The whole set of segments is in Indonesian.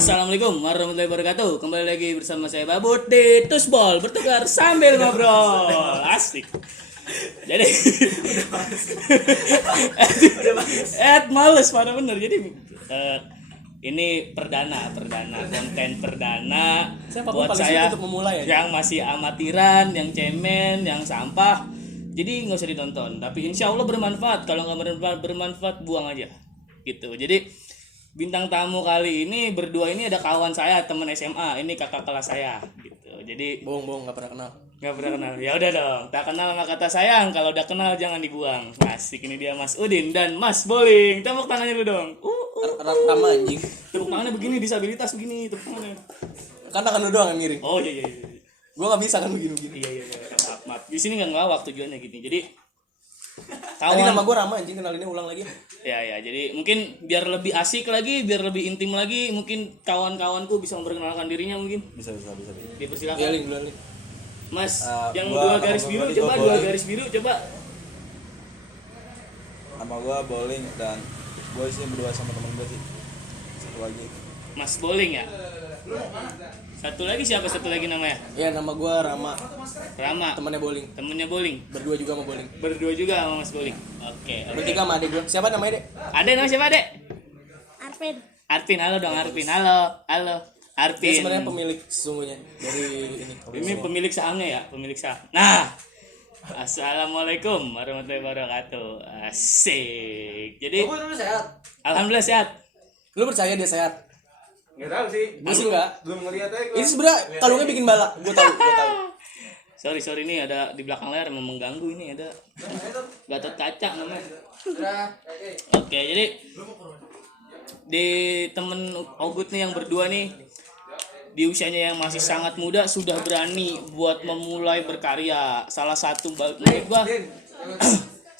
Assalamualaikum warahmatullahi wabarakatuh. Kembali lagi bersama saya Babut di Tusbol bertukar sambil ngobrol. Asik. Jadi males pada bener. Jadi ini perdana konten perdana buat saya untuk memulai ya. yang masih amatiran, yang cemen, yang sampah. Jadi nggak usah ditonton. Tapi insya Allah bermanfaat. Kalau nggak bermanfaat buang aja. Gitu. Jadi bintang tamu kali ini berdua ini ada kawan saya, teman SMA. Ini kakak kelas saya gitu. Jadi bohong nggak pernah kenal. Nggak pernah kenal. Ya udah dong. Tak kenal sama kata sayang. Kalau udah kenal jangan dibuang. Asik, ini dia Mas Udin dan Mas Boling. Tepuk tangannya dulu dong. Rama anjing. Tepuk tangannya begini, disabilitas begini tepuk tangannya. Kan tangan lu doang yang miring. Oh iya. Gua nggak bisa kan begini. Iya. Maaf. Di sini nggak ngelawak tujuannya gini. Jadi tadi nama gua Rama anjing, kenalinnya ulang lagi. Ya, jadi mungkin biar lebih asik lagi, biar lebih intim lagi, mungkin kawan-kawanku bisa memperkenalkan dirinya mungkin. Bisa. Dipersilakan. Iya, Ling, duluan, Ling. Mas, yang dua garis biru coba, dua garis biru coba. Nama gua Bowling dan gua sih berdua sama temen gua sih. Satu lagi. Mas Boling ya. Satu lagi namanya? Iya, nama gua Rama. Rama. Temennya Bowling. Berdua juga sama Mas Bowling. Oke. Bertiga sama adik gua. Siapa namanya, Dek? Nama siapa, Dek? Arvin. Halo dong, Arvin. Halo. Arvin. Dia sebenarnya pemilik sesungguhnya dari ini. Ini pemilik sahamnya ya, pemilik saham. Nah, Assalamualaikum warahmatullahi wabarakatuh. Asik. Jadi, sehat. alhamdulillah sehat. Lu percaya dia sehat? Nggak tahu sih. Gua sih enggak. Belum ngeliat aja. Ini sebenarnya kalungnya bikin bala. Gua tahu. Sorry ini ada di belakang layar memang mengganggu, ini ada Gatot Kaca namanya. Oke, jadi di temen Ogut nih yang berdua nih di usianya yang masih sangat muda sudah berani buat memulai berkarya. Salah satu menurut gua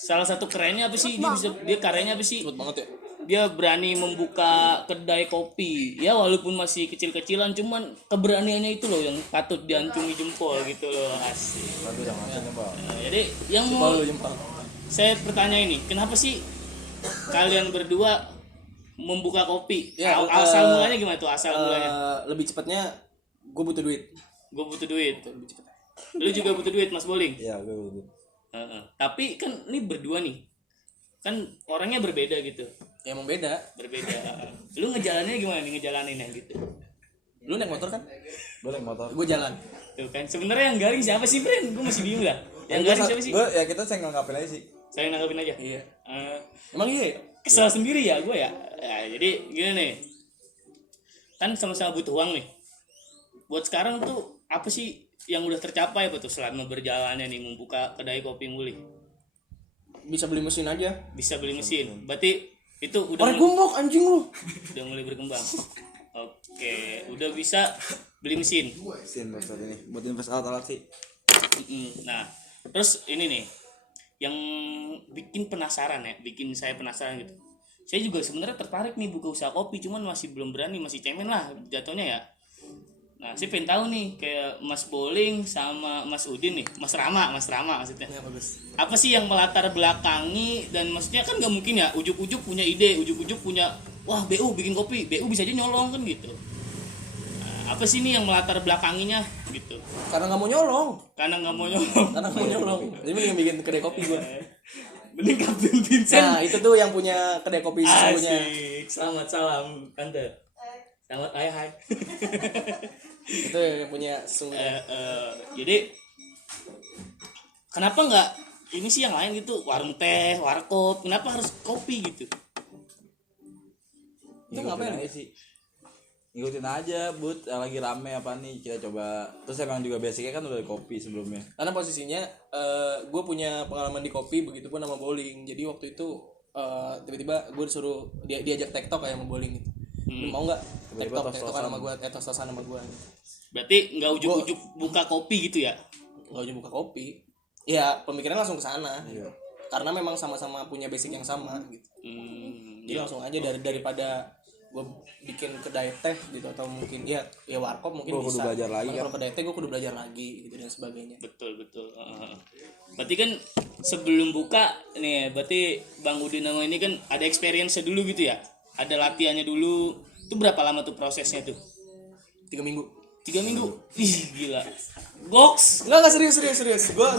salah satu kerennya apa sih? Dia karyanya apa sih? Cepet banget ya. Dia berani membuka kedai kopi. Ya walaupun masih kecil-kecilan, cuman keberaniannya itu loh yang patut diancungi jempol gitu loh. Asik. Tapi jangan jempol. Jadi yang mau Jempol. saya bertanya ini, kenapa sih kalian berdua membuka kopi? Ya, Asal mulanya gimana tuh? Asal mulanya? Lebih cepatnya gua butuh duit. Gue butuh duit. Lu juga butuh duit, Mas Boling? Iya, gua. Tapi kan ini berdua nih. Kan orangnya berbeda gitu. Ya emang beda. Berbeda. Lu ngejalaninnya gimana nih, ngejalaninnya gitu? Lu naik motor kan? Gua naik motor. Gua jalan. Tuh kan, sebenarnya yang garing siapa sih, Bren? Gue masih bingung dah. Yang garing siapa sih? Gua ya kita saya nganggapin aja sih. Saya nanggapin aja. Iya. Eh, Emang iya ya? Kesel sendiri ya gue ya. Jadi gini nih. Kan sama-sama butuh uang nih. Buat sekarang tuh apa sih yang udah tercapai betul selama berjalannya nih membuka kedai kopi Muli? Bisa beli mesin aja. Bisa beli mesin. Berarti itu udah Orang gumbok anjing lu. udah mulai berkembang. Oke, udah bisa beli mesin. Mesin buat saat ini. Buat invest alat sih. Nah, terus ini nih yang bikin saya penasaran gitu. Saya juga sebenarnya tertarik nih buka usaha kopi, cuman masih belum berani, masih cemen lah jatuhnya ya. Nah, saya pengen tahu nih kayak Mas Boling sama Mas Udin nih, Mas Rama maksudnya. Ya bagus. Apa sih yang melatar belakangi, dan maksudnya kan nggak mungkin ya ujuk-ujuk punya ide, ujuk-ujuk punya wah BU bikin kopi, BU bisa aja nyolong kan gitu. Nah, apa sih nih yang melatar belakanginya gitu? Karena nggak mau nyolong. Jadi mending bikin kedai kopi gua. Mending Kapten Vincent. Nah itu tuh yang punya kedai kopi sesungguhnya. Asik. Selamat salam tante. Selamat hai. Itu yang punya sesungguhnya. Jadi kenapa nggak ini sih yang lain gitu, warung teh, warkop, kenapa harus kopi gitu? Itu ngapain aja sih? Ngikutin aja, lagi rame apa nih kita coba. Terus emang juga basicnya kan udah kopi sebelumnya. Karena posisinya gue punya pengalaman di kopi, begitupun sama bowling. Jadi waktu itu tiba-tiba gue disuruh diajak tektok kayak sama bowling gitu. Mau nggak tektokan sama gue, tos-tosan sama gue gitu. Berarti nggak ujuk-ujuk buka kopi gitu ya? Nggak ujuk buka kopi. Ya pemikiran langsung ke sana. Iya. Karena memang sama-sama punya basic yang sama gitu. Jadi langsung aja daripada gue bikin kedai teh gitu, atau mungkin ya warkop mungkin gua bisa. Kudu belajar lagi. Kalau kedai teh gue kudu belajar lagi gitu dan sebagainya. Betul. Berarti kan sebelum buka nih, berarti Bang Udin nama ini kan ada experience dulu gitu ya? Ada latihannya dulu, Itu berapa lama tuh prosesnya tuh? 3 minggu. 3 minggu. Ih, gila. Goks. Enggak serius. Gua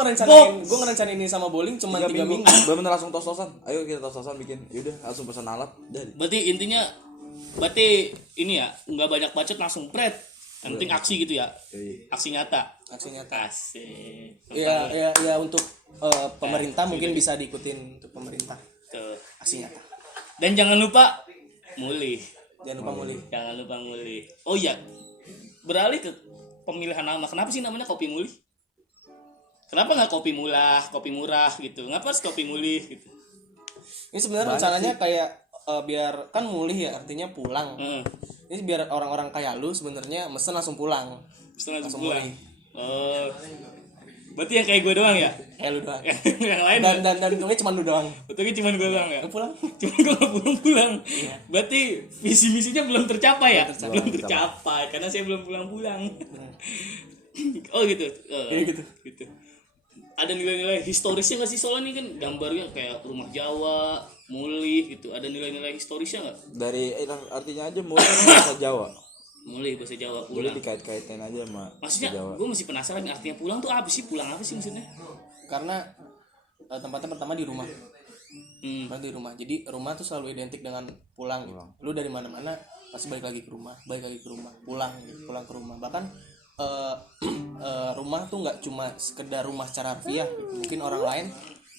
ngerencanain ini sama bowling cuma 3 minggu. Bener langsung tos-tosan. Ayo kita tos-tosan bikin. Yaudah langsung pesan alat. Dari. Berarti ini ya, nggak banyak bacot langsung pret. Yang penting aksi gitu ya. Aksi nyata. Asik. Ya untuk pemerintah mungkin bisa diikutin untuk pemerintah. Tuh. Aksi nyata. Dan jangan lupa mulih. Jangan lupa mulih. Oh iya. Beralih ke pemilihan nama. Kenapa sih namanya kopi mulih? Kenapa nggak kopi mulah, kopi murah gitu? Ngapa harus kopi mulih gitu? Ini sebenarnya rencananya kayak biar kan mulih ya artinya pulang. Ini biar orang-orang kayak lu sebenarnya mesen langsung pulang. Langsung pulang. Oh. Berarti yang kayak gue doang ya? Kayak lu doang. Yang lain Dan untungnya cuma lu doang. Untungnya cuma gue doang ya? Pulang. Cuma gue gak pulang-pulang. Berarti visi misinya belum tercapai ya? Belum tercapai karena saya belum pulang-pulang. Oh gitu. Gitu. Ada nilai-nilai historisnya nggak sih, soalnya ini kan gambarnya kayak rumah Jawa, mulih gitu. Ada nilai-nilai historisnya nggak? Dari artinya aja mulai bahasa Jawa. Mulih bahasa Jawa, Boleh pulang. dikait-kaitin aja sama Maksudnya Jawa. gue masih penasaran artinya pulang tuh apa sih? Pulang apa sih maksudnya? Karena tempatnya pertama di rumah. Di rumah. Jadi rumah tuh selalu identik dengan pulang. Gitu. Lu dari mana-mana pasti balik lagi ke rumah, pulang ke rumah. Bahkan rumah tuh nggak cuma sekedar rumah secara harfiah. Gitu. Mungkin orang lain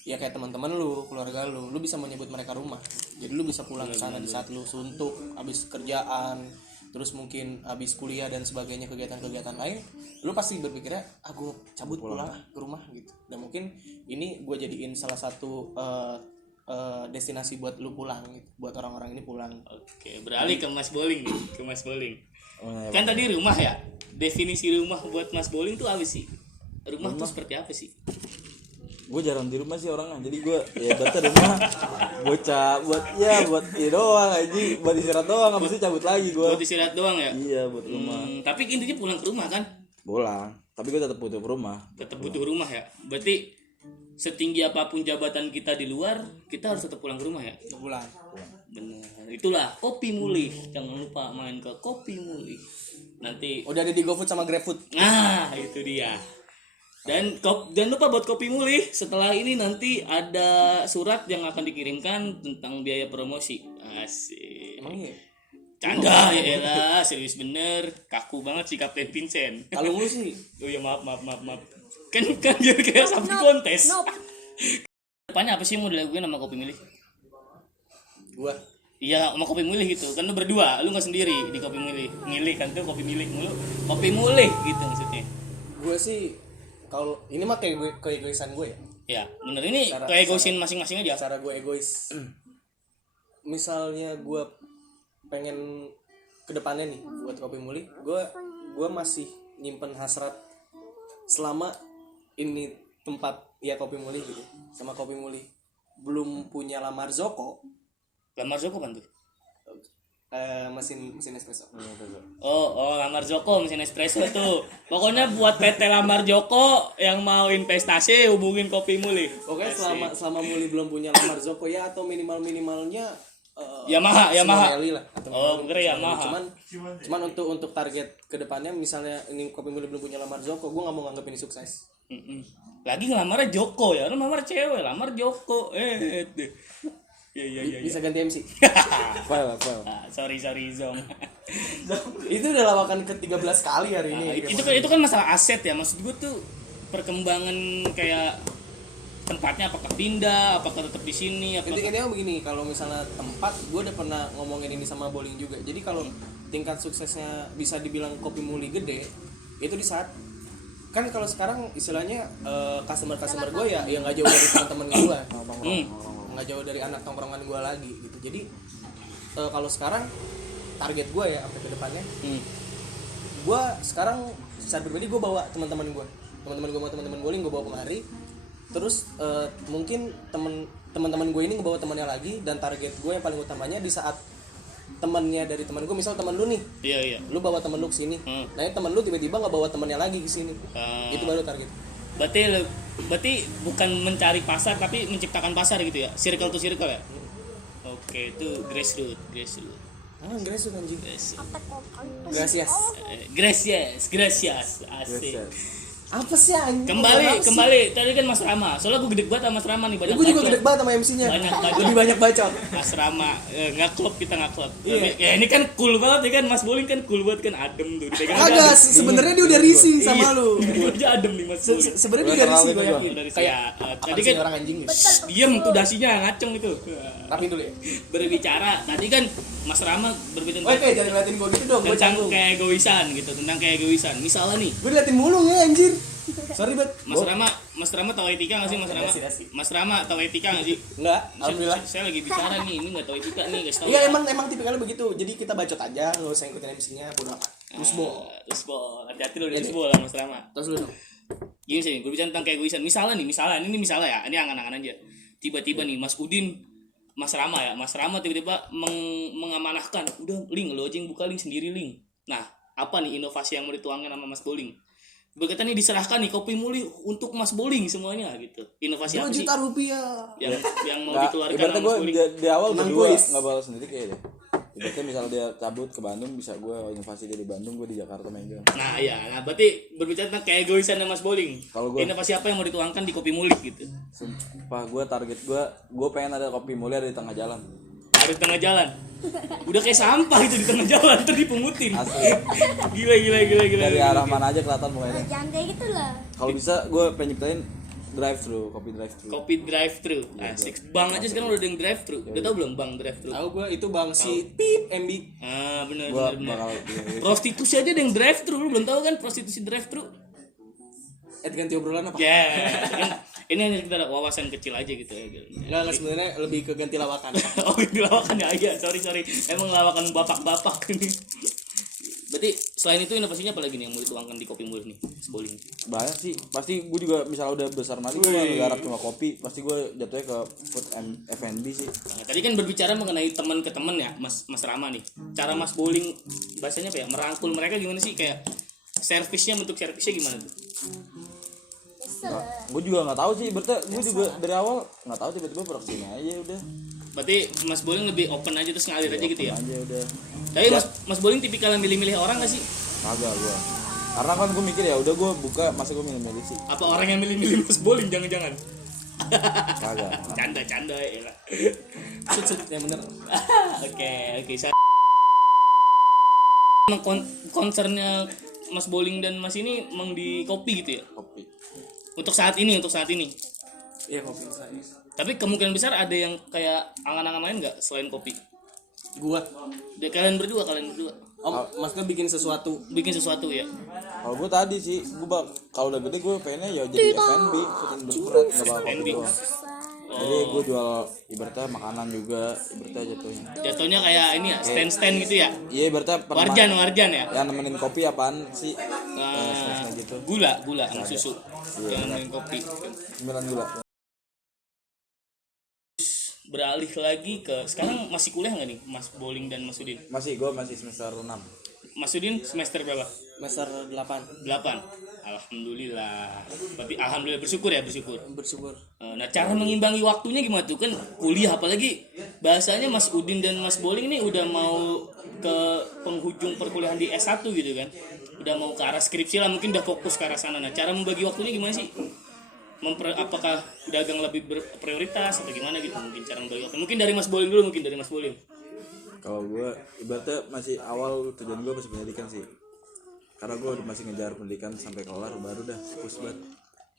ya kayak teman-teman lu, keluarga lu bisa menyebut mereka rumah. Jadi lu bisa pulang ke sana di saat lu suntuk, habis kerjaan, terus mungkin habis kuliah dan sebagainya, kegiatan-kegiatan lain, lu pasti berpikirnya gue cabut pulang ke rumah gitu. Dan mungkin ini gue jadiin salah satu destinasi buat lu pulang gitu, buat orang-orang ini pulang. Oke, beralih ke Mas Bowling nih, Oh, kan tadi rumah ya. Definisi rumah buat Mas Bowling tuh apa sih? Rumah tuh seperti apa sih? Gue jarang di rumah sih orangnya, jadi gue ya baca di rumah buat doang aja, buat istirahat doang, habis itu cabut lagi gue. Buat istirahat doang ya? Iya, buat rumah. Tapi intinya pulang ke rumah kan? Pulang, tapi gue tetap butuh rumah. Tetap butuh rumah ya. Berarti setinggi apapun jabatan kita di luar, kita harus tetap pulang ke rumah ya? Pulang. Benar. Itulah kopi mulih. Jangan lupa main ke kopi mulih. Nanti Udah ada di GoFood sama GrabFood. nah, itu dia. Dan jangan lupa buat kopi mulih, setelah ini nanti ada surat yang akan dikirimkan tentang biaya promosi. Asik. Emang iya? Canda ya elah, serius bener. Kaku banget sih Kapten Vincent. Kalau lu sih, Oh ya maaf. Kan biar kayak sapi kontes. Depannya apa sih yang mau dilakukan sama kopi milih? gua Iya, sama kopi milih gitu. Kan lu berdua, lu nggak sendiri di kopi milih. Milih kan tuh kopi milih mulu. Kopi mulih gitu maksudnya. gue sih kalau ini mah kayak keegoisan gue ya. Ya, bener ini kayak egoisin masing-masing aja. Cara gue egois. Misalnya gue pengen kedepannya nih buat kopi mulih, gue masih nyimpen hasrat selama ini tempat ya kopi mulih gitu, sama kopi mulih belum punya lamar Zoko. Lamar Joko kan tuh? Mesin espresso. Oh, Lamar Joko mesin espresso tuh. Pokoknya buat PT Lamar Joko yang mau investasi hubungin kopi mulih. Oke, selama mulih belum punya lamar Zoko ya, atau minimalnya Yamaha. Rally lah, atau Oh, kira Yamaha. cuman untuk target kedepannya, misalnya ini kopi mulih belum punya lamar Zoko, gue nggak mau nganggap ini sukses. Lagi ngelamarnya Joko ya, lamar cewek, lamar Joko. Iya. Bisa ganti MC. File. Sorry Zong. Itu udah lawakan ke-13 kali hari ini. Itu kan masalah aset ya. Maksud gue tuh perkembangan kayak tempatnya apakah pindah, apakah tetap di sini, Intinya begini, kalau misalnya tempat, gue udah pernah ngomongin ini sama Bowling juga. Jadi kalau tingkat suksesnya bisa dibilang kopi mulih gede, itu di saat kan kalau sekarang istilahnya customer gue ya nggak jauh dari teman-teman gue, nggak jauh dari anak tongkrongan gue lagi gitu. Jadi kalau sekarang target gue ya sampai ke depannya, gue sekarang secara pribadi gue bawa teman-teman bowling gue bawa kemari. Terus mungkin teman-teman gue ini ngebawa temannya lagi, dan target gue yang paling utamanya di saat temannya dari teman gue, misal teman lu nih, iya, lu bawa teman lu kesini, nah teman lu tiba-tiba nggak bawa temannya lagi ke sini, itu baru target. Berarti bukan mencari pasar tapi menciptakan pasar gitu ya, circle to circle ya. Oke, itu grassroots. Gracias anjing. Gracias. Gracias. Asik. Apa sih anjing? Kembali. Tadi kan Mas Rama. Soalnya gue gede banget sama Mas Rama nih, banyak. Gue juga bacot. gede banget sama MC-nya. Banyak bacot. Lebih banyak bacot. Mas Rama nggak klop, kita nggak klop. Iya. Ya ini kan cool banget ya kan, Mas Bowling kan cool banget kan, adem tuh. Agak sebenarnya dia udah risih sama lu. Dia aja adem nih Mas Bowling. Sebenarnya dia udah risih gue yakin. Dari Kayak saya tadi tadi kan kan orang anjing nih. diem tuh dasinya ngaceng itu. Rapi dulu ya. Berbicara tadi kan Mas Rama berbicara Oke, jangan ngeliatin gue gitu dong, gue tentang canggung. keegoisan gitu, tentang keegoisan. Misalnya nih, Gue liatin mulu ya anjir. Sorry bet. Mas Rama tahu etika nggak sih Mas Rama? Dasi. Mas Rama tahu etika nggak sih? Enggak, alhamdulillah. Saya lagi bicara nih, ini nggak tahu etika nih, guys tahu. Iya emang tipikalnya begitu. Jadi kita bacot aja, nggak usah ngikutin MC-nya, bodo amat. Usbol. Usbol, hati-hati lo di Ini. usbol lah Mas Rama. Terus lu dong. Gini sih, berbicara tentang keegoisan. Misalnya ini misalnya ya, ini angan-angan aja. Tiba-tiba nih Mas Udin, Mas Rama tiba-tiba mengamanahkan, udah Ling, lo aja yang buka Ling sendiri Ling. Nah, apa nih inovasi yang mau dituangkan sama Mas Bowling? Berkata nih diserahkan nih kopi muli untuk Mas Bowling semuanya gitu. Inovasi 2 apa sih juta rupiah. yang mau Nggak, dikeluarkan ibaratnya sama gue Mas Bowling? di awal Menang berdua kuis. nggak bakal sendiri kayaknya. Ibaratnya misal dia cabut ke Bandung, bisa gue inovasi dia di Bandung, gue di Jakarta main game. Nah berarti berbicara tentang keegoisan Mas Bowling. Kalau gua- Inovasi apa yang mau dituangkan di kopi mulik gitu? Sumpah gue target gue pengen ada kopi mulia di tengah jalan. Ada di tengah jalan. Udah kayak sampah itu di tengah jalan, itu dipungutin. Asli. Gila. Dari arah mana aja kelihatan mulainya. Jangan kayak gitu lah. Kalau bisa gue pengen nyiptain kopi drive thru. Kopi drive thru. Asik. Bang aja sekarang udah ada yang drive thru. Udah tau belum Bang drive thru? Tahu gue itu Bang si Pip MB. Bener. Gue bakal Prostitusi aja ada yang drive thru, lu belum tahu kan prostitusi drive thru? Ganti obrolan apa? Ya, ini hanya kita wawasan kecil aja gitu ya. Enggak sebenarnya lebih ke ganti lawakan. Oh, ini lawakan ya, iya, sorry. Emang lawakan bapak-bapak ini. Berarti selain itu inovasinya apa lagi nih yang mau dituangkan di kopi mulik nih, Bowling? banyak sih. Pasti gue juga misalnya udah besar nanti gue nggak garap cuma kopi. Pasti gue jatuhnya ke food and F&B sih. Nah, tadi kan berbicara mengenai teman ke teman ya, Mas Rama nih. Cara Mas Bowling bahasanya apa ya? Merangkul mereka gimana sih, kayak bentuk servisnya gimana tuh? Gue juga nggak tahu sih. Berarti gue juga dari awal nggak tahu, tiba-tiba produksinya aja udah. Berarti Mas Bowling lebih open aja terus ngalir aja gitu ya. Aja udah. Tapi Mas Bowling tipikal yang milih-milih orang gak sih? Kagak gue. Karena kan gue mikir ya udah gue buka, masa gue milih-milih sih. Apa orang yang milih-milih Mas Bowling jangan-jangan? Kagak. Canda ya. Sud yang bener. Oke. Emang concernnya Mas Bowling dan Mas ini emang di kopi gitu ya? Kopi. Untuk saat ini. Iya kopi saya. Tapi kemungkinan besar ada yang kayak angan-angan lain nggak selain kopi? Gua. Kalian berdua. Maksudnya bikin sesuatu. Bikin sesuatu ya? Kalau gue tadi sih, kalau udah gede gue pengennya ya jadi F&B, food and beverage, nggak bakal kopi F&B. doang. Jadi gue jual ibaratnya makanan juga, ibaratnya jatuhnya. Jatuhnya kayak ini ya, stand gitu ya? Iya ibaratnya Warjan ya? yang nemenin kopi apaan sih? Nah, gitu. gula sama susu. Iya, Jangan minum kopi. 9 gula. Beralih lagi ke sekarang masih kuliah nggak nih Mas Bowling dan Mas Udin? Gue masih semester 6. Mas Udin semester berapa? Semester 8. 8. Alhamdulillah. Berarti alhamdulillah bersyukur. Bersyukur. Nah, cara mengimbangi waktunya gimana tuh? Kan kuliah, apalagi bahasanya Mas Udin dan Mas Bowling ini udah mau ke penghujung perkuliahan di S1 gitu kan. Udah mau ke arah skripsi lah, mungkin udah fokus ke arah sana. Nah, cara membagi waktunya gimana sih? Apakah dagang lebih berprioritas atau gimana gitu? Mungkin cara membagi waktu. Mungkin dari Mas Bowling dulu, Kalau gue ibaratnya masih awal, tujuan gue masih pendidikan sih. Karena gue masih ngejar pendidikan sampai kelar baru dah fokus banget.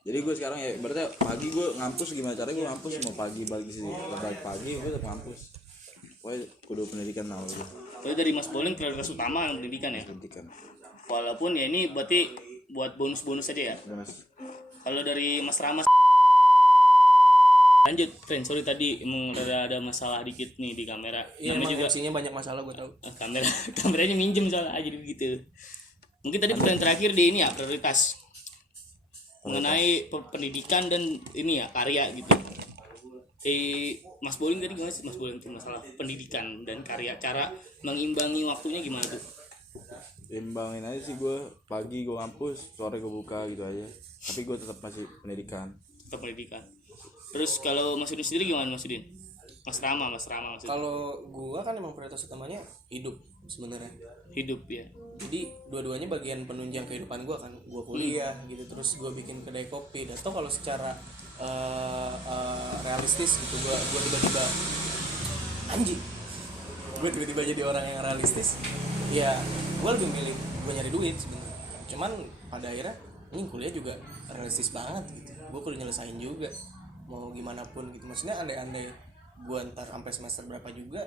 Jadi gue sekarang ya ibaratnya pagi gue ngampus, gimana caranya gue ngampus, mau pagi balik sini, balik pagi gue tetap ngampus. Pokoknya kudu pendidikan awal gue. Jadi dari Mas Bowling prioritas utama yang pendidikan ya. Pendidikan. Walaupun ya ini berarti buat bonus-bonus aja ya. Udah, Mas. Kalau dari Mas Rama lanjut, friend, sorry tadi emang ada masalah dikit nih di kamera. Iya Namanya emang juga MC-nya banyak masalah gue tahu. kameranya minjem soalnya jadi begitu. Mungkin tadi pertanyaan terakhir di ini ya, prioritas mengenai pendidikan dan ini ya karya gitu. Mas Bowling tadi gimana sih Mas Bowling tuh masalah pendidikan dan karya, cara mengimbangi waktunya gimana tuh? Imbangin aja sih gue, pagi gue ngampus, sore gue buka gitu aja. Tapi gue tetap masih pendidikan. Tetap pendidikan. Terus kalau Mas Udin sendiri gimana Mas Udin? Mas Rama maksudnya. Kalau gue kan emang prioritas utamanya hidup sebenarnya. Hidup ya. Jadi dua-duanya bagian penunjang kehidupan gue kan. Gue kuliah gitu, terus gue bikin kedai kopi. Dan kalau secara realistis gitu, gue tiba-tiba anjing, gue tiba-tiba jadi orang yang realistis. Ya gue lebih milih gue nyari duit sebenarnya. Cuman pada akhirnya ini kuliah juga realistis banget gitu. Gue kuliah nyelesain juga mau gimana pun gitu. Maksudnya andai-andai gue ntar sampai semester berapa juga,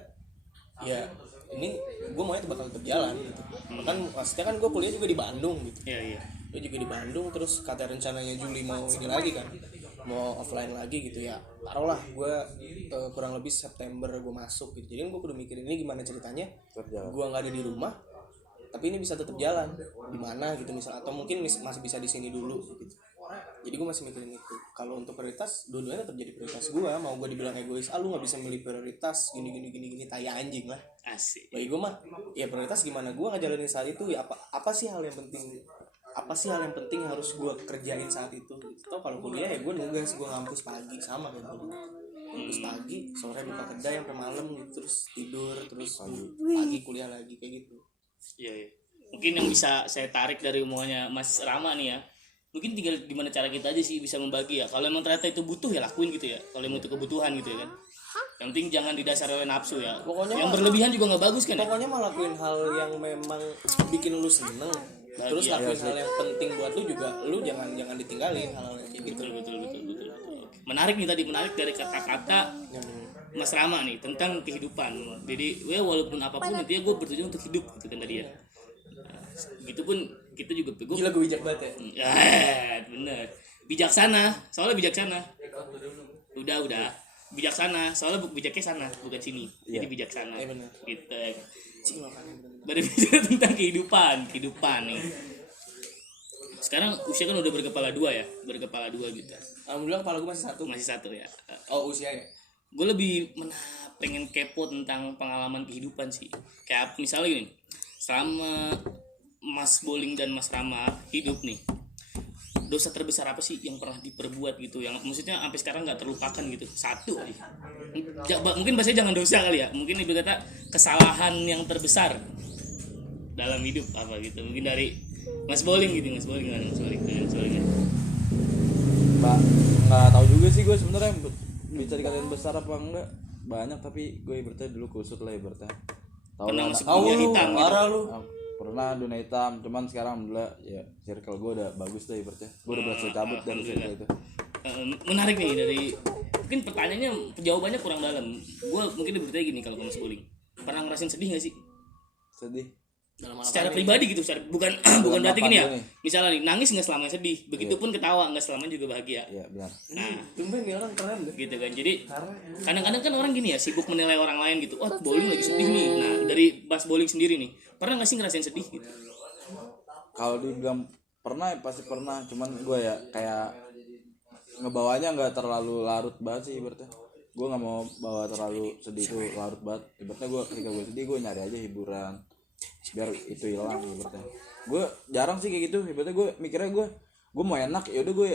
ya ini gue maunya tuh bakal tetap jalan gitu. Kan maksudnya kan gue kuliah juga di Bandung gitu. Iya. Gue juga di Bandung, terus kata rencananya Juli mau ini lagi kan, mau offline lagi gitu ya. Taruhlah gue kurang lebih September gue masuk gitu. Jadi gue kudu mikirin ini gimana ceritanya gue nggak ada di rumah tapi ini bisa tetap jalan di mana gitu misal, atau mungkin masih bisa di sini dulu gitu. Jadi gue masih mikirin itu. Kalau untuk prioritas, dua-duanya tetap jadi prioritas gue. Mau gue dibilang egois, lu nggak bisa milih prioritas gini tai anjing lah. Asik. Bagi gue mah ya prioritas gimana gue ngejalanin saat itu ya, apa sih hal yang penting, apa sih hal yang penting harus gue kerjain saat itu gitu. Atau kalau kuliah ya gue nugas, gue ngampus pagi sama kayak tadi, ngampus pagi, sore buka kedai sampai malam gitu, terus tidur, terus pagi kuliah lagi kayak gitu. Iya. Mungkin yang bisa saya tarik dari omongannya Mas Rama nih ya, mungkin tinggal gimana cara kita aja sih bisa membagi ya. Kalau emang ternyata itu butuh ya lakuin gitu ya. Kalau emang itu kebutuhan gitu ya kan. Yang penting jangan didasari oleh nafsu ya. Pokoknya yang berlebihan juga nggak bagus kan ya. Pokoknya mah lakuin hal yang memang bikin lu seneng. Terus lakuin hal yang penting buat lu juga, lu jangan ditinggalin hal-hal kayak gitu. Betul. Menarik nih tadi, menarik dari kata-kata Mas Rama nih tentang kehidupan. Jadi walaupun apapun intinya gue bertujuan untuk hidup gitu kan tadi ya. Gitu pun kita juga Gila gue bijak banget ya. Bener. Bijaksana, soalnya bijaksana. Udah. Bijaksana, soalnya bijaknya sana, bukan sini. Jadi bijaksana. Iya bener. Gitu. Cing makanya bener. Berbicara tentang kehidupan nih. Sekarang usia kan udah berkepala dua gitu. Alhamdulillah kepala gue masih satu ya. Oh usia ya. Gue lebih pengen kepo tentang pengalaman kehidupan sih. Kayak misalnya gini, selama Mas Boling dan Mas Rama hidup nih, dosa terbesar apa sih yang pernah diperbuat gitu, yang maksudnya sampai sekarang nggak terlupakan gitu, satu aja. Mungkin bahasanya jangan dosa kali ya, mungkin ibu kata kesalahan yang terbesar dalam hidup apa gitu. Mungkin dari Mas Boling gitu, Mas Boling. Mbak, nggak tahu juga sih gue sebenarnya bisa dikatain besar apa enggak, banyak, tapi gue ibaratnya dulu kusut lah ibaratnya. Pernah masuk dunia hitam gitu. Parah lu. Pernah dunia hitam, cuman sekarang alhamdulillah ya circle gue udah bagus deh ibaratnya. Gue udah berhasil cabut dari circle itu. Menarik nih, dari mungkin pertanyaannya jawabannya kurang dalam. Gue mungkin bertanya gini, kalau Mas Boling pernah ngerasain sedih nggak sih? Sedih Secara pribadi gitu, bukan berarti gini ya. Misalnya nih, nangis nggak selamanya sedih, begitupun ketawa nggak selamanya juga bahagia. Iya benar. Nah, Tumben nih orang keren deh. gitu kan. Jadi kadang-kadang kan orang gini ya, sibuk menilai orang lain gitu. Oh, Boling lagi sedih nih. Nah, dari Mas Boling sendiri nih, pernah nggak sih ngerasain sedih gitu? Kalau dibilang pernah ya pasti pernah, cuman gue ya kayak ngebawanya nggak terlalu larut banget sih ibaratnya. Gue nggak mau bawa terlalu sedih itu larut banget. Ibaratnya gue ketika gue sedih, gue nyari aja hiburan biar itu hilang ibaratnya. Gue jarang sih kayak gitu ibaratnya. Gue mikirnya gue mau enak, ya udah gue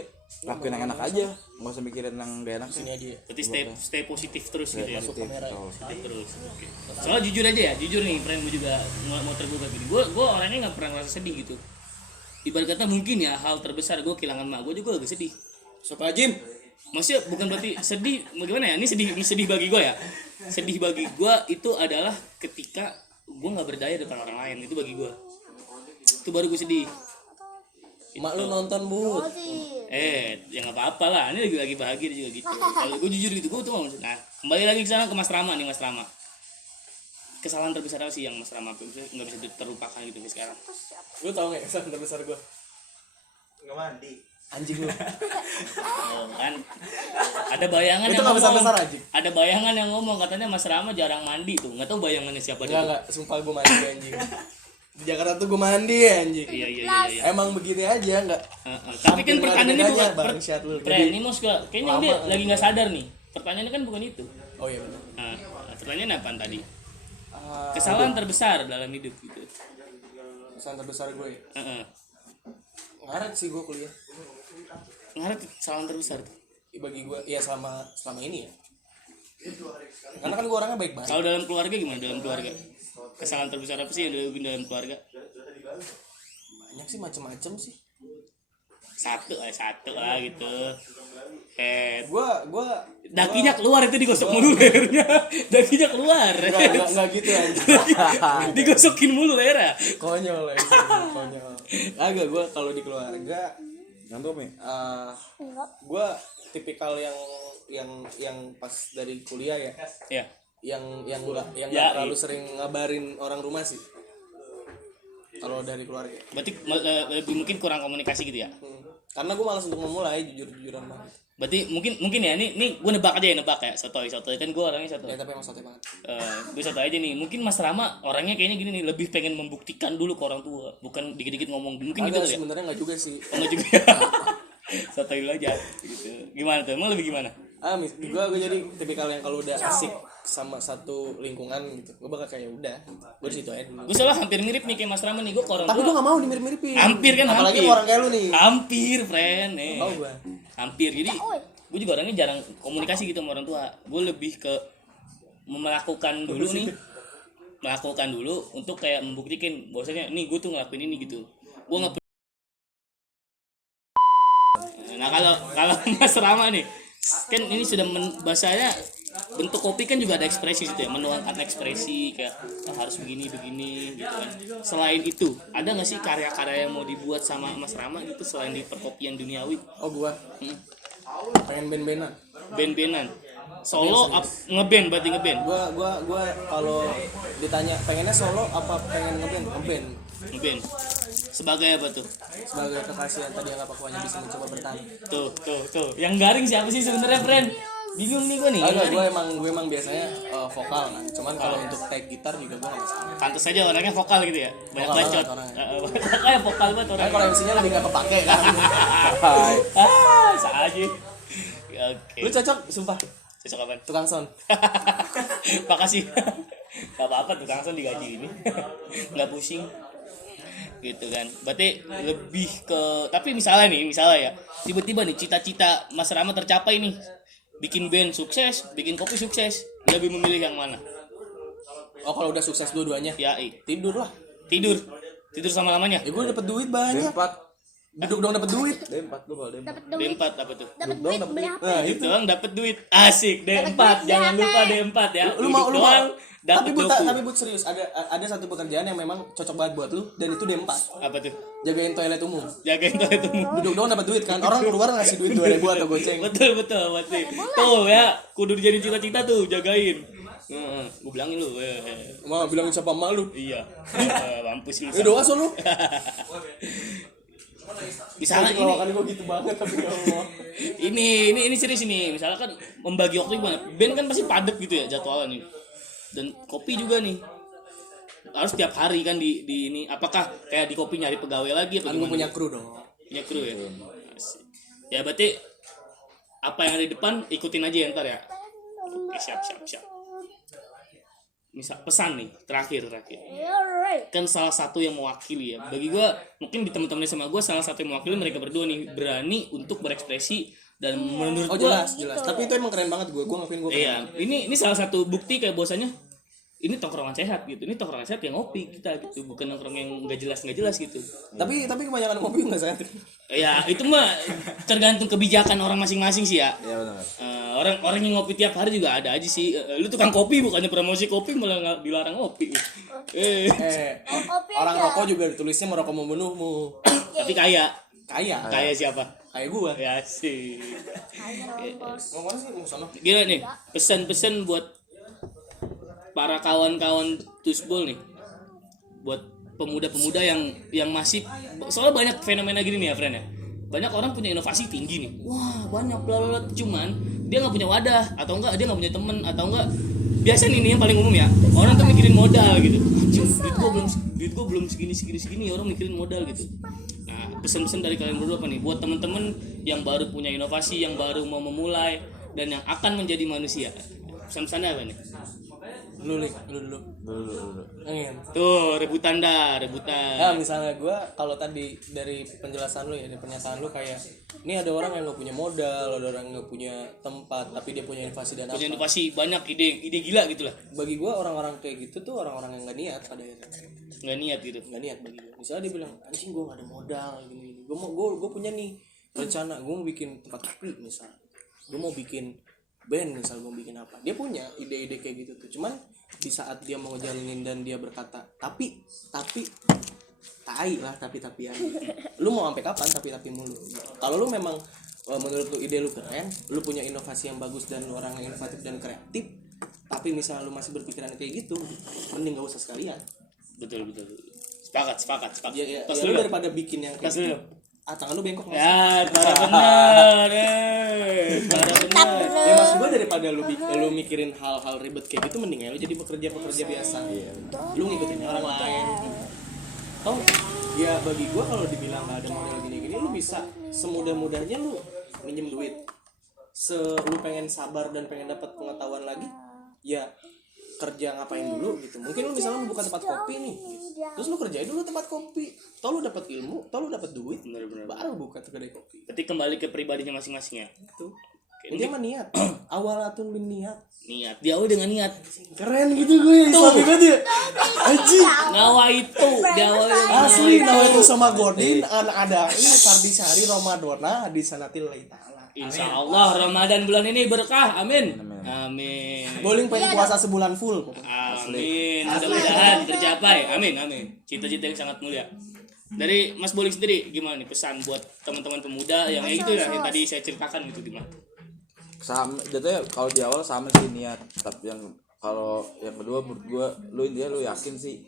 lakuin yang enak aja, nggak usah mikirin yang gak enak sih. Berarti stay positif terus gitu ya. Positif, Positif terus. Okay. Soalnya jujur aja ya, jujur nih, friend gue juga mau terbuka gini. Gue orangnya nggak pernah ngerasa sedih gitu. Ibarat kata mungkin ya hal terbesar gue kehilangan mak gue juga agak sedih. Sopa Jim. Maksudnya bukan berarti sedih, bagaimana ya? Ini sedih bagi gue ya. Sedih bagi gue itu adalah ketika gue nggak berdaya depan orang lain, itu bagi gue. Itu baru gue sedih. Mak lu nonton Bud. Ya nggak apa-apa lah. Ini lagi bahagia juga gitu. Kalau gue jujur gitu, gue tuh mau. Nah, kembali lagi ke sana ke Mas Rama nih, Mas Rama. Kesalahan terbesar apa sih yang Mas Rama nggak bisa terlupakan gitu sekarang? Lu tau nggak kesalahan terbesar gue? Nggak mandi. Anjing lu. Oh, kan ada bayangan Itu yang nggak ngomong. besar anjing. Ada bayangan yang ngomong katanya Mas Rama jarang mandi tuh. Nggak tahu bayangannya siapa dia. Enggak, sumpah gue mandi anjing. Di Jakarta tuh gue mandi anjing. Iya. Emang begitu aja enggak. Tapi kan pertanyaannya bukan bangsat lu. ini Mos, kayaknya dia lagi nggak sadar nih. Pertanyaannya kan bukan itu. Oh iya benar. Nah, pertanyaan apaan tadi? Kesalahan terbesar dalam hidup gitu. Kesalahan terbesar gue. Heeh. Ngaret sih gue kuliah. Ngaret kesalahan terbesar tuh. Bagi gue ya selama ini ya. Karena kan gue orangnya baik-baik. Kalau dalam keluarga gimana? Dalam keluarga kesalahan terbesar apa sih yang dilakuin dalam keluarga? Banyak sih, macam-macam sih. Satu lah gitu. Gue Dakinya keluar itu digosok mulu lehernya. Dakinya keluar. nggak gitu aja. Digosokin mulu lehernya. Konyol ya, konyol. Agak gue kalau di keluarga ngantuk nih. gue tipikal yang pas dari kuliah ya. Ya. Yang nggak Ya, terlalu sering ngabarin orang rumah sih. Kalau dari keluarga. Berarti lebih mungkin kurang komunikasi gitu ya. Karena gue malas untuk memulai, jujur-jujuran banget. Berarti mungkin ya ini gue nebak aja ya sotoy kan gue orangnya sotoy. Ya tapi emang sote banget. Gue sotoy aja nih. Mungkin Mas Rama orangnya kayaknya gini nih, lebih pengen membuktikan dulu ke orang tua, bukan dikit-dikit ngomong. Mungkin gitu Agak kali ya. sebenarnya nggak juga sih. Enggak juga. Sotoy dulu aja gitu. Gimana tuh? Emang lebih gimana? Gue jadi tipikal yang kalau udah asik sama satu lingkungan gitu, gue bakal kayak udah, gue di situ aja dulu. Gue soalnya hampir mirip nih kayak Mas Rama nih, gue ke orang Tapi tua. gue nggak mau dimirip-miripin. Hampir kan, apalagi hampir. sama orang kayak lu nih. Hampir, friend. Tahu gue. Hampir. Jadi gue juga orangnya jarang komunikasi gitu sama orang tua. Gue lebih ke melakukan dulu nih. Melakukan dulu untuk kayak membuktikan bahwasanya nih gue tuh ngelakuin ini gitu. Gue nggak. Nah kalau Mas Rama nih, kan ini sudah bahasanya bentuk kopi kan juga ada ekspresi gitu ya, menuangkan ekspresi kayak harus begini gitu kan. Selain itu, ada nggak sih karya-karya yang mau dibuat sama Mas Rama gitu selain di perkopian duniawi? Oh gue pengen band-bandan. Band-bandan. Solo ngeband berarti ngeband. Gue kalau ditanya pengennya solo apa pengen ngeband? Ngeband. Sebagai apa tuh? Sebagai kekasih yang tadi yang apa hanya bisa mencoba bertahan. Tuh. Yang garing siapa sih sebenarnya, friend? Bingung nih gue nih. Agak gue emang biasanya vokal kan. Cuman kalau untuk take gitar juga gue nggak bisa. Pantes aja orangnya vokal gitu ya. Banyak Vokal bacot. banget Kayak vokal banget Kan orangnya. kalau MC-nya lebih nggak kepake kan. Salah aja. Oke. Lu cocok, sumpah. Cocok apaan? Tukang sound. Makasih. Gak apa-apa tukang sound digaji ini. Gak pusing. Gitu kan. Berarti lebih ke, tapi misalnya ya, tiba-tiba nih cita-cita Mas Rama tercapai nih. Bikin band sukses, bikin kopi sukses. Lebih memilih yang mana? Oh kalau udah sukses dua-duanya, Ya, tidur lah. tidur sama-lamanya. Ya gue dapet duit banyak. D4 Duduk dong dapet duit. D4 gue kalau D4 Dapat duit. D4 apa tuh? Dapat duit beli HP. Nah Itu doang dapat duit. Asik, D4. Jangan lupa D4 ya. Lu mau Duduk doang dapat doku. tapi serius ada satu pekerjaan yang memang cocok banget buat lu dan itu D4. Apa tuh? Jagain toilet umum. Jagain toilet umum. Duduk dong dapat duit kan. Orang keluar ngasih duit 2.000 atau goceng. Betul berarti. Tuh ya, kudu jadi cita-cita tuh, jagain. Gue bilangin lu. Mau bilangin siapa emak lu? Iya. Mampus lu. Ya doa lu. Misalnya Kalau ini kan gue gitu banget tapi ya Allah. ini serius ini. Misalkan membagi waktu gimana? Band kan pasti padat gitu ya jadwalnya nih. Dan kopi juga nih. Harus tiap hari kan di ini. Apakah kayak di kopi nyari pegawai lagi apa Kan gue gimana? punya kru dong. Punya kru ya. Asik. Ya berarti apa yang ada di depan ikutin aja ya ntar ya. Oke, siap. Misal pesan nih terakhir. Alright. Kan salah satu yang mewakili ya. Bagi gua mungkin di teman-teman sama gua salah satu yang mewakili mereka berdua nih berani untuk berekspresi dan menurut Oh gua jelas. Tapi itu emang keren banget gue ngakuin gue. iya, ini salah satu bukti kayak bahwasanya ini tongkrongan sehat gitu. Ini tongkrongan sehat yang ngopi kita gitu, bukan nongkrong yang nggak jelas gitu. Tapi kebanyakan kopi nggak sehat. Ya, itu mah tergantung kebijakan orang masing-masing sih ya. Iya benar. Orang yang ngopi tiap hari juga ada aja sih. Lu tukang kopi bukannya promosi kopi malah dilarang ngopi. Orang rokok juga ditulisnya merokok membunuhmu. Tapi kaya siapa? Kayak gue. Ya sih. Mau mana sih? Mau sana. Gila nih, pesan-pesan buat para kawan-kawan Tusbol nih. Buat pemuda-pemuda yang masih, soalnya banyak fenomena gini nih ya, friend ya. Banyak orang punya inovasi tinggi nih. Wah, banyak bla bla, cuman dia nggak punya wadah atau enggak dia nggak punya temen atau enggak. Biasa nih yang paling umum ya. Orang tuh mikirin modal gitu. Anjir, duit gua belum segini orang mikirin modal gitu. Nah, pesan-pesan dari kalian berdua apa nih buat temen-temen yang baru punya inovasi, yang baru mau memulai dan yang akan menjadi manusia. Pesan-pesannya apa nih? Lu Lik, lu dulu. Dulu. Pengen. Tuh, rebutan dah, rebutan. Nah, misalnya gue kalau tadi dari penjelasan lu ya, dari pernyataan lu kayak ini ada orang yang nggak punya modal, ada orang yang nggak punya tempat, tapi dia punya inovasi dan Punya apa. inovasi banyak, ide gila gitu lah. Bagi gue orang-orang kayak gitu tuh orang-orang yang nggak niat ada yang Nggak niat gitu. nggak niat bagi gue. Misalnya dia bilang anjing gue nggak ada modal gini. Gue punya nih rencana gue mau bikin tempat kopi misal, gue mau bikin band misal, gue mau bikin apa. Dia punya ide-ide kayak gitu tuh. Cuman di saat dia mau ngejalanin dan dia berkata tapi tai lah tapi-tapian. Lu mau sampai kapan tapi mulu? Kalau lu memang menurut lu ide lu keren, lu punya inovasi yang bagus dan lu orang yang inovatif dan kreatif, tapi misalnya lu masih berpikiran kayak gitu, mending gak usah sekalian. Betul. Sepakat. Ya, Tas lu dulu. daripada bikin yang Tas kayak dulu. gitu. Tangan lu bengkok. Ya, pada benar. Benar. Ya maksud gue daripada lu mikirin hal-hal ribet kayak gitu, mending ya lu jadi pekerja biasa. Lu ngikutin orang lain. Oh, ya bagi gue kalau dibilang gak ada modal gini-gini, lu bisa semudah-mudahnya lu minjem duit. Lu pengen sabar dan pengen dapat pengetahuan lagi, ya kerja ngapain dulu gitu. Mungkin lu misalnya lu buka tempat kopi nih, gitu. Terus lu kerjain dulu tempat kopi, toh lu dapat ilmu, toh lu dapat duit, Benar. baru buka tuh kedai kopi. Berarti kembali ke pribadinya masing-masing ya. Tuh. Ini mah niat. Awalatun bin niat. Niat. Diawali dengan niat. Keren gitu gue. Islami banget ya. Anjing. Nawa itu diawali dengan Asli nama itu sama Godin ada ini Fardisari Ramadona di sanatillahi taala. Insya Allah Ramadan bulan ini berkah. Amin. Bowling pengen puasa sebulan full. Amin. Mudah-mudahan tercapai. Amin. Cita-cita yang sangat mulia. Dari Mas Bowling sendiri gimana nih pesan buat teman-teman pemuda yang kayak gitu ya yang tadi saya ceritakan gitu gimana? Sama jatuhnya kalau di awal sama sih niat, tapi yang kalau yang kedua menurut gue lu intinya lu yakin sih.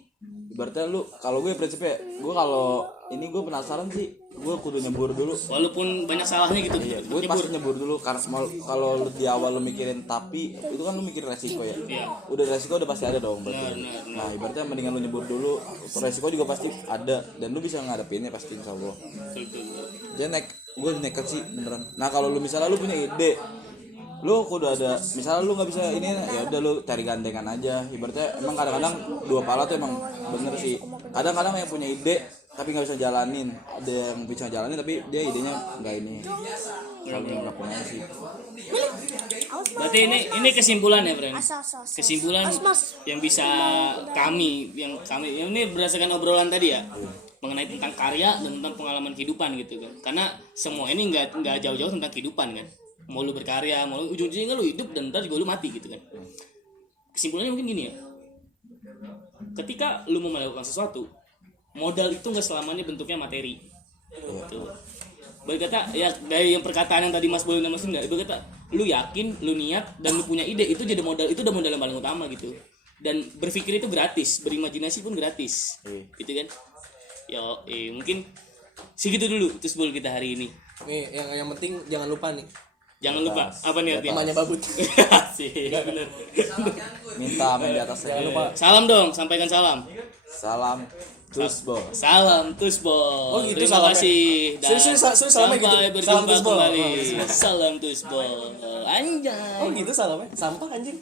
Ibaratnya lu kalau gue prinsipnya gue kalau ini gue penasaran sih, gue kudu nyebur dulu. Walaupun banyak salahnya gitu. Iya, gue pasti nyebur dulu karena kalau lu di awal lu mikirin tapi itu kan lu mikirin resiko ya. Iya. Udah resiko udah pasti ada dong berarti. Benar. Nah, ibaratnya mendingan lu nyebur dulu, resiko juga pasti ada dan lu bisa ngadepinnya pasti insyaallah. Betul. Jadi gue nekat sih beneran. Nah, kalau lu misalnya lu punya ide, lu udah ada misalnya lu nggak bisa ini ya udah lu cari gandengan aja. Ibaratnya emang kadang-kadang dua pala tuh emang bener sih. Kadang-kadang yang punya ide tapi nggak bisa jalanin, ada yang bisa jalanin tapi dia idenya nggak ini. Kalau yang nggak punya sih. Berarti ini kesimpulan ya, Bro. Asal. Kesimpulan yang bisa kami yang ini berdasarkan obrolan tadi ya. Mengenai tentang karya dan tentang pengalaman kehidupan gitu kan. Karena semua ini nggak jauh-jauh tentang kehidupan kan. Mau lu berkarya, mau lu ujung-ujungnya lu hidup dan ntar juga lu mati gitu kan. Kesimpulannya mungkin gini ya. Ketika lu mau melakukan sesuatu, modal itu nggak selamanya bentuknya materi. Gitu. Berkata ya dari yang perkataan yang tadi Mas Boleh nama Sunda, itu kata lu yakin, lu niat dan lu punya ide itu jadi modal, itu udah modal yang paling utama gitu. Dan berpikir itu gratis, berimajinasi pun gratis. Gitu kan. Yo, mungkin segitu dulu terus bol kita hari ini. Nih, yang penting jangan lupa nih. Jangan lupa apa nih artinya? Namanya babut. Sih, bener. Minta main di atas Jangan lupa. Salam dong, sampaikan salam. Salam terus bos. Salam Tusbol. Oh, gitu Terima salamnya. kasih. Dan Serius, salamnya gitu. sampai Salam berjumpa Tusbol. kembali. Salam Tusbol. Anjay. Oh gitu salamnya. Sampah anjing.